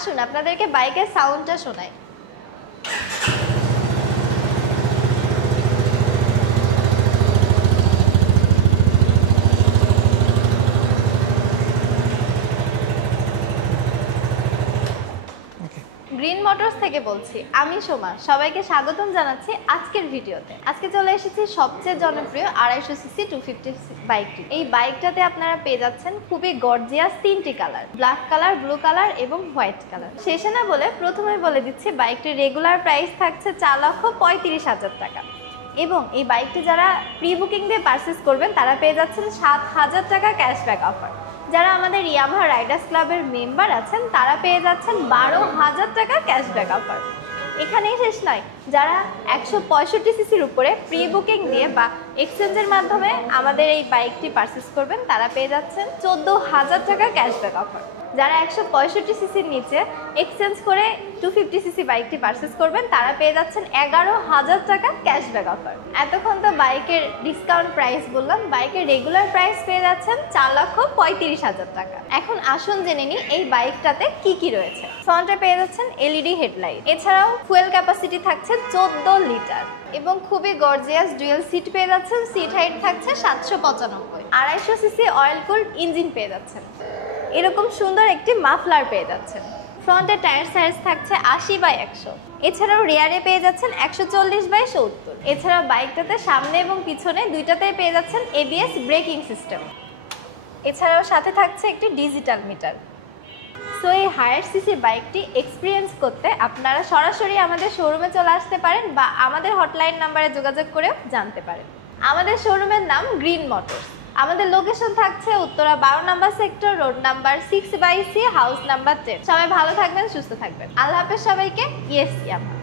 আসুন আপনাদেরকে বাইকের সাউন্ডটা শোনাই। গ্রিন মোটরস থেকে বলছি, আমি সোমা। সবাইকে স্বাগতম জানাচ্ছি আজকের ভিডিওতে। আজকে চলে এসেছি সবচেয়ে জনপ্রিয় 250 সিসি 250 বাইকটি। এই বাইকটাতে আপনারা পেয়ে যাচ্ছেন খুবই গর্জিয়াস 3টি colour, black colour, blue colour এবং হোয়াইট কালার। শেষে না বলে প্রথমে বলে দিচ্ছি বাইকটির রেগুলার প্রাইস থাকছে 4,35,000 টাকা এবং এই বাইকটি যারা প্রি বুকিং দিয়ে পারচেস করবেন তারা পেয়ে যাচ্ছেন 7,000 টাকা ক্যাশব্যাক অফার। যারা আমাদের ইয়ামাহা রাইডার্স ক্লাবের মেম্বার আছেন তারা পেয়ে যাচ্ছেন 12,000 টাকা ক্যাশব্যাক অফার। এখানেই শেষ নয়, যারা 165 সিসির উপরে প্রি বুকিং দিয়ে বা এক্সচেঞ্জের মাধ্যমে আমাদের এই বাইকটি পারচেস করবেন তারা পেয়ে যাচ্ছেন 14,000 টাকা ক্যাশব্যাক অফার। যারা 165 সিসির নিচে এক্সচেঞ্জ করে 250 সিসি বাইকটি পারচেস করবেন তারা পেয়ে যাচ্ছেন 11,000 টাকা ক্যাশব্যাক অফার। এতক্ষণ তো বাইকের ডিসকাউন্ট প্রাইস বললাম, বাইকের রেগুলার প্রাইস পেয়ে যাচ্ছেন 4,35,000 টাকা। এখন আসুন জেনে নিই এই বাইকটাতে কি কি রয়েছে। ফ্রন্টে পেয়ে যাচ্ছেন এলইডি হেডলাইট, এছাড়াও ফুয়েল ক্যাপাসিটি থাকছে 14 লিটার এবং খুবই গর্জিয়াস ডুয়েল সিট পেয়ে যাচ্ছেন। সিট হাইট থাকছে 795। 250 সিসি অয়েল কুলড ইঞ্জিন পেয়ে যাচ্ছেন। এরকম সুন্দর একটি মাফলার পেয়ে যাচ্ছেন। ফ্রন্টে টায়ার সাইজ থাকছে 80/100। এছাড়াও রিয়ারে পেয়ে যাচ্ছেন 140/70। এছাড়াও বাইকটাতে সামনে এবং পিছনে দুইটাতেই পেয়ে যাচ্ছেন এবিএস ব্রেকিং সিস্টেম। এছাড়াও সাথে থাকছে একটি ডিজিটাল মিটার। সো এই হায়ার সিসির বাইকটি এক্সপিরিয়েন্স করতে আপনারা সরাসরি আমাদের শোরুমে চলে আসতে পারেন বা আমাদের হটলাইন নাম্বারে যোগাযোগ করেও জানতে পারেন। আমাদের শোরুমের নাম গ্রিন মোটরস। আমাদের লোকেশন থাকছে উত্তরা 12 নম্বর sector, road number 6/C, house number 10। সবাই ভালো থাকবেন, সুস্থ থাকবেন। আল্লাহ হাফেজ সবাইকে। Yes Yamaha.